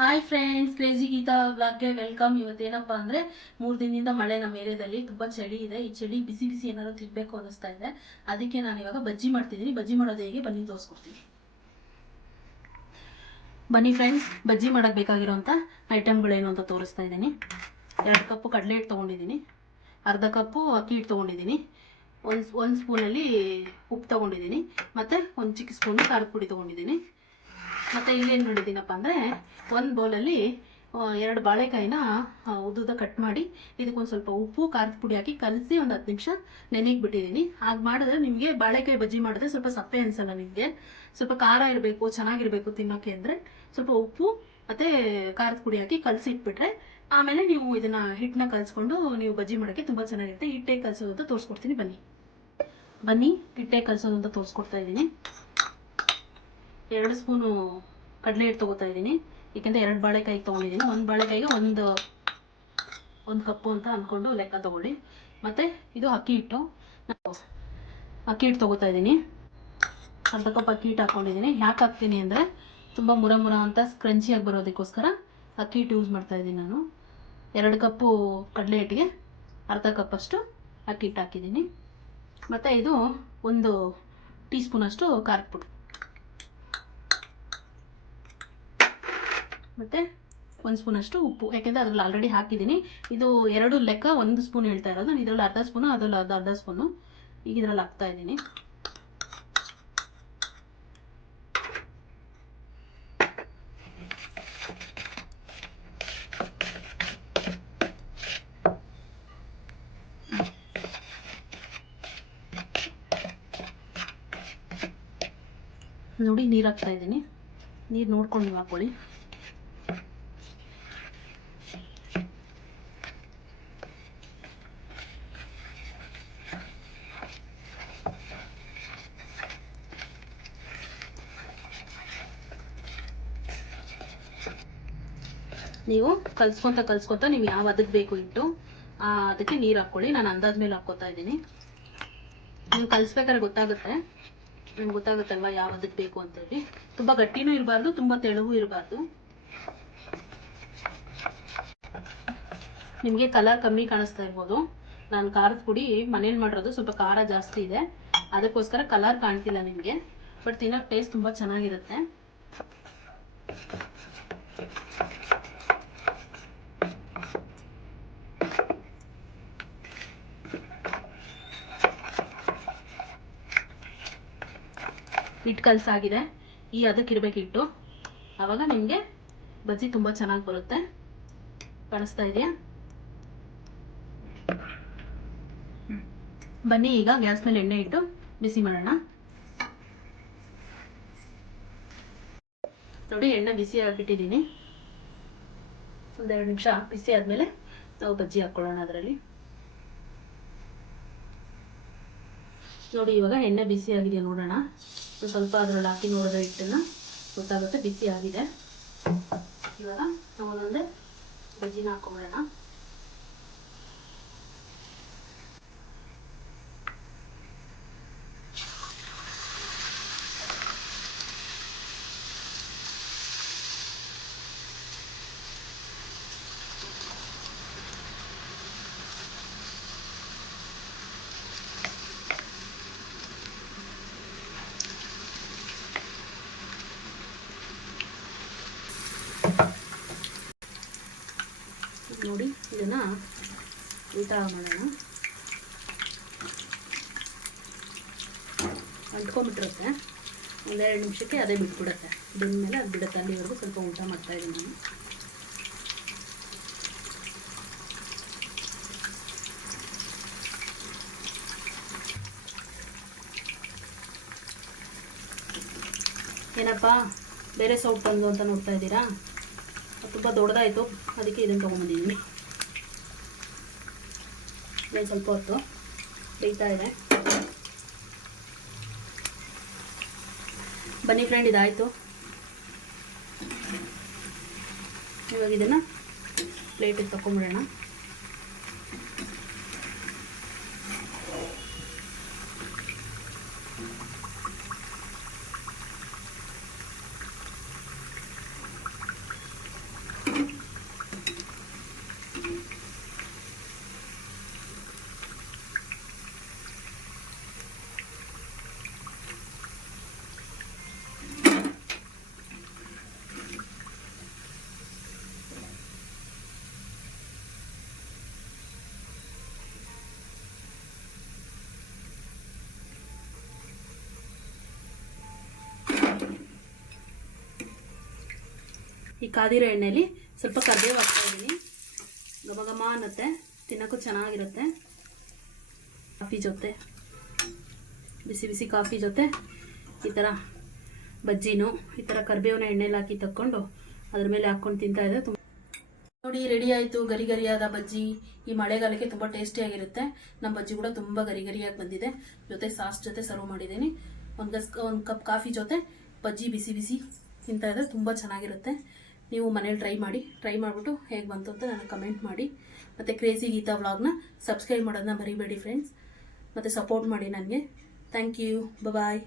Hi friends, crazy Geetha ವ್ಲಾಗ್ಗೆ welcome. ಇವತ್ತೇನಪ್ಪ ಅಂದರೆ 3 ದಿನದಿಂದ ಮಳೆ ನಮ್ಮ ಏರಿಯಾದಲ್ಲಿ ತುಂಬ ಚಳಿ ಇದೆ. ಈ ಚಳಿ ಬಿಸಿ ಬಿಸಿ ಏನಾದ್ರು ತಿನ್ನಬೇಕು ಅನ್ನಿಸ್ತಾ ಇದೆ. ಅದಕ್ಕೆ ನಾನು ಇವಾಗ ಬಜ್ಜಿ ಮಾಡ್ತಿದ್ದೀನಿ. ಬಜ್ಜಿ ಮಾಡೋದು ಹೇಗೆ ಬನ್ನಿ ತೋರಿಸ್ಕೊಡ್ತೀನಿ. ಬನ್ನಿ ಫ್ರೆಂಡ್ಸ್, ಬಜ್ಜಿ ಮಾಡೋಕ್ಕೆ ಬೇಕಾಗಿರೋಂಥ ಐಟಮ್ಗಳೇನು ಅಂತ ತೋರಿಸ್ತಾ ಇದ್ದೀನಿ. 2 ಕಪ್ಪು ಕಡಲೆ ಹಿಟ್ಟು ತೊಗೊಂಡಿದ್ದೀನಿ, ಅರ್ಧ ಕಪ್ಪು ಅಕ್ಕಿ ಹಿಟ್ಟು ತೊಗೊಂಡಿದ್ದೀನಿ, ಒಂದು ಸ್ಪೂನಲ್ಲಿ ಉಪ್ಪು ತೊಗೊಂಡಿದ್ದೀನಿ, ಮತ್ತು ಒಂದು ಚಿಕ್ಕ ಸ್ಪೂನು ಖಾರದ ಪುಡಿ ತೊಗೊಂಡಿದ್ದೀನಿ. ಮತ್ತು ಇಲ್ಲೇನು ಮಾಡಿದ್ದೀನಪ್ಪ ಅಂದರೆ ಒಂದು ಬೌಲಲ್ಲಿ 2 ಬಾಳೆಕಾಯಿನ ಉದ್ದುದ ಕಟ್ ಮಾಡಿ ಇದಕ್ಕೊಂದು ಸ್ವಲ್ಪ ಉಪ್ಪು ಖಾರದ ಪುಡಿ ಹಾಕಿ ಕಲಸಿ ಒಂದು 10 ನಿಮಿಷ ನೆನೆಗೆ ಬಿಟ್ಟಿದ್ದೀನಿ. ಹಾಗೆ ಮಾಡಿದ್ರೆ ನಿಮಗೆ ಬಾಳೆಕಾಯಿ ಬಜ್ಜಿ ಮಾಡಿದ್ರೆ ಸ್ವಲ್ಪ ಸಪ್ಪೆ ಅನಿಸಲ್ಲ. ನಿಮಗೆ ಸ್ವಲ್ಪ ಖಾರ ಇರಬೇಕು, ಚೆನ್ನಾಗಿರಬೇಕು ತಿನ್ನೋಕ್ಕೆ ಅಂದರೆ ಸ್ವಲ್ಪ ಉಪ್ಪು ಮತ್ತು ಖಾರದ ಪುಡಿ ಹಾಕಿ ಕಲಸಿ ಇಟ್ಬಿಟ್ರೆ ಆಮೇಲೆ ನೀವು ಇದನ್ನು ಹಿಟ್ಟನ್ನ ಕಲಿಸ್ಕೊಂಡು ನೀವು ಬಜ್ಜಿ ಮಾಡೋಕ್ಕೆ ತುಂಬ ಚೆನ್ನಾಗಿರುತ್ತೆ. ಹಿಟ್ಟೆ ಕಲಿಸೋದು ಅಂತ ತೋರಿಸ್ಕೊಡ್ತೀನಿ. ಬನ್ನಿ ಹಿಟ್ಟೆ ಕಲಿಸೋದು ಅಂತ ತೋರಿಸ್ಕೊಡ್ತಾ ಇದ್ದೀನಿ. 2 ಸ್ಪೂನು ಕಡಲೆ ಹಿಟ್ಟು ತೊಗೋತಾ ಇದ್ದೀನಿ, ಏಕೆಂದರೆ 2 ಬಾಳೆಕಾಯಿ ತೊಗೊಂಡಿದ್ದೀನಿ. ಒಂದು ಬಾಳೆಕಾಯಿಗೆ ಒಂದು ಕಪ್ಪು ಅಂತ ಅಂದ್ಕೊಂಡು ಲೆಕ್ಕ ತೊಗೊಳ್ಳಿ. ಮತ್ತು ಇದು ಅಕ್ಕಿ ಹಿಟ್ಟು ತೊಗೋತಾ ಇದ್ದೀನಿ. ಅರ್ಧ ಕಪ್ ಅಕ್ಕಿ ಹಿಟ್ಟು ಹಾಕ್ಕೊಂಡಿದ್ದೀನಿ. ಯಾಕೆ ಹಾಕ್ತೀನಿ ಅಂದರೆ ತುಂಬ ಮುರ ಅಂತ ಕ್ರಂಚಿಯಾಗಿ ಬರೋದಕ್ಕೋಸ್ಕರ ಅಕ್ಕಿ ಹಿಟ್ಟು ಯೂಸ್ ಮಾಡ್ತಾಯಿದ್ದೀನಿ ನಾನು. 2 ಕಪ್ಪು ಕಡಲೆ ಹಿಟ್ಟಿಗೆ ಅರ್ಧ ಕಪ್ಪಷ್ಟು ಅಕ್ಕಿ ಹಿಟ್ಟು ಹಾಕಿದ್ದೀನಿ. ಮತ್ತು ಇದು 1 ಟೀ ಸ್ಪೂನಷ್ಟು ಖಾರದ ಪುಡಿ, ಮತ್ತು 1 ಸ್ಪೂನಷ್ಟು ಉಪ್ಪು, ಯಾಕೆಂದರೆ ಅದರಲ್ಲಿ ಆಲ್ರೆಡಿ ಹಾಕಿದ್ದೀನಿ. ಇದು 2 ಲೆಕ್ಕ 1 ಸ್ಪೂನ್ ಹೇಳ್ತಾ ಇರೋದು. ನಾನು ಇದರಲ್ಲಿ ಅರ್ಧ ಸ್ಪೂನು, ಅದರಲ್ಲಿ ಅರ್ಧ ಸ್ಪೂನು ಈಗ ಇದರಲ್ಲಿ ಹಾಕ್ತಾ ಇದ್ದೀನಿ. ನೋಡಿ, ನೀರು ಹಾಕ್ತಾ ಇದ್ದೀನಿ. ನೀರು ನೋಡ್ಕೊಂಡು ನೀವು ಹಾಕ್ಕೊಳ್ಳಿ. ನೀವು ಕಲ್ಸ್ಕೊತ ನೀವು ಯಾವ ಅದಕ್ಕೆ ಬೇಕು ಇಟ್ಟು ಅದಕ್ಕೆ ನೀರು ಹಾಕ್ಕೊಳ್ಳಿ. ನಾನು ಅಂದಾಜ ಮೇಲೆ ಹಾಕ್ಕೋತಾ ಇದ್ದೀನಿ. ನೀವು ಕಲಿಸ್ಬೇಕಾದ್ರೆ ಗೊತ್ತಾಗುತ್ತಲ್ವ ಯಾವ ಅದಕ್ಕೆ ಬೇಕು ಅಂತೇಳಿ. ತುಂಬ ಗಟ್ಟಿನೂ ಇರಬಾರ್ದು, ತುಂಬ ತೆಳುವೂ ಇರಬಾರ್ದು. ನಿಮಗೆ ಕಲರ್ ಕಮ್ಮಿ ಕಾಣಿಸ್ತಾ ಇರ್ಬೋದು. ನಾನು ಖಾರದ ಪುಡಿ ಮನೇಲಿ ಮಾಡಿರೋದು, ಸ್ವಲ್ಪ ಖಾರ ಜಾಸ್ತಿ ಇದೆ, ಅದಕ್ಕೋಸ್ಕರ ಕಲರ್ ಕಾಣ್ತಿಲ್ಲ ನಿಮಗೆ. ಬಟ್ ತಿನ್ನೋಕೆ ಟೇಸ್ಟ್ ತುಂಬ ಚೆನ್ನಾಗಿರುತ್ತೆ. ಹಿಟ್ಟು ಕಲಸಾಗಿದೆ, ಈ ಅದಕ್ಕಿರ್ಬೇಕು ಹಿಟ್ಟು. ಆವಾಗ ನಿಮಗೆ ಬಜ್ಜಿ ತುಂಬ ಚೆನ್ನಾಗಿ ಬರುತ್ತೆ. ಕಾಣಿಸ್ತಾ ಇದೆಯಾ? ಬನ್ನಿ ಈಗ ಗ್ಯಾಸ್ ಮೇಲೆ ಎಣ್ಣೆ ಇಟ್ಟು ಬಿಸಿ ಮಾಡೋಣ. ನೋಡಿ, ಎಣ್ಣೆ ಬಿಸಿ ಆಗಿಬಿಟ್ಟಿದ್ದೀನಿ. ಒಂದು 2 ನಿಮಿಷ ಬಿಸಿ ಆದಮೇಲೆ ನಾವು ಬಜ್ಜಿ ಹಾಕ್ಕೊಳ್ಳೋಣ ಅದರಲ್ಲಿ. ನೋಡಿ, ಇವಾಗ ಎಣ್ಣೆ ಬಿಸಿ ಆಗಿದೆ, ನೋಡೋಣ. ಸ್ವಲ್ಪ ಅದರಲ್ಲಿ ಹಾಕಿ ನೋಡಿದ್ರೆ ಹಿಟ್ಟನ್ನು ಗೊತ್ತಾಗುತ್ತೆ ಬಿಸಿ ಆಗಿದೆ. ಇವಾಗ ನಾವು ಒಂದೊಂದೇ ಬಜ್ಜಿನ ಹಾಕ್ಕೊಳ್ಳೋಣ. ನೋಡಿ, ಇದನ್ನು ಊಟ ಮಾಡೋಣ. ಅಂಟ್ಕೊಂಡ್ಬಿಟ್ಟಿರುತ್ತೆ, 1-2 ನಿಮಿಷಕ್ಕೆ ಅದೇ ಬಿಟ್ಬಿಡುತ್ತೆ. ಬೆಂದಮೇಲೆ ಅದು ಬಿಡುತ್ತೆ. ಅಲ್ಲಿವರೆಗೂ ಸ್ವಲ್ಪ ಊಟ ಮಾಡ್ತಾಯಿದ್ದೀನಿ ನಾನು. ಏನಪ್ಪ ಬೇರೆ ಸೌಟ್ ತಂದು ಅಂತ ನೋಡ್ತಾ ಇದ್ದೀರಾ? ತುಂಬ ದೊಡ್ಡದಾಯಿತು, ಅದಕ್ಕೆ ಇದನ್ನು ತೊಗೊಂಬಂದಿದ್ದೀನಿ. ಇದನ್ನು ಸ್ವಲ್ಪ ಹೊತ್ತು ಬೇಯ್ತಾ ಇದೆ. ಬನ್ನಿ ಫ್ರೆಂಡ್, ಇದಾಯಿತು. ಇವಾಗ ಇದನ್ನು ಪ್ಲೇಟಿಗೆ ತಗೊಂಬಿಡೋಣ. ಈ ಕಾದಿರೋ ಎಣ್ಣೆಲಿ ಸ್ವಲ್ಪ ಕರಿಬೇವು ಹಾಕ್ತಾ ಇದ್ದೀನಿ. ಘಮ ಘಮ ಅನ್ನತ್ತೆ, ತಿನ್ನೋಕ್ಕೂ ಚೆನ್ನಾಗಿರುತ್ತೆ. ಕಾಫಿ ಜೊತೆ, ಬಿಸಿ ಬಿಸಿ ಕಾಫಿ ಜೊತೆ ಈ ಥರ ಬಜ್ಜಿನೂ ಈ ಥರ ಕರಿಬೇವನ್ನ ಎಣ್ಣೆಲಿ ಹಾಕಿ ತಕ್ಕೊಂಡು ಅದ್ರ ಮೇಲೆ ಹಾಕ್ಕೊಂಡು ತಿಂತಾ ಇದ್ದರೆ ತುಂಬ ನೋಡಿ ರೆಡಿ ಆಯಿತು. ಗರಿ ಗರಿಯಾದ ಬಜ್ಜಿ. ಈ ಮಳೆಗಾಲಕ್ಕೆ ತುಂಬ ಟೇಸ್ಟಿಯಾಗಿರುತ್ತೆ. ನಮ್ಮ ಬಜ್ಜಿ ಕೂಡ ತುಂಬ ಗರಿ ಗರಿಯಾಗಿ ಬಂದಿದೆ. ಜೊತೆ ಸಾಸ್ ಜೊತೆ ಸರ್ವ್ ಮಾಡಿದ್ದೀನಿ. ಒಂದು ಕಪ್ ಕಾಫಿ ಜೊತೆ ಬಜ್ಜಿ ಬಿಸಿ ಬಿಸಿ ತಿಂತಾ ಇದ್ದರೆ ತುಂಬ ಚೆನ್ನಾಗಿರುತ್ತೆ. ನೀವು ಮನೇಲಿ ಟ್ರೈ ಮಾಡಿಬಿಟ್ಟು ಹೇಗೆ ಬಂತು ಅಂತ ನನಗೆ ಕಮೆಂಟ್ ಮಾಡಿ. ಮತ್ತು ಕ್ರೇಜಿ ಗೀತಾ ವ್ಲಾಗ್ನ ಸಬ್ಸ್ಕ್ರೈಬ್ ಮಾಡೋದನ್ನ ಮರಿಬೇಡಿ ಫ್ರೆಂಡ್ಸ್. ಮತ್ತು ಸಪೋರ್ಟ್ ಮಾಡಿ ನನಗೆ. Thank you. ಬಾಯ್.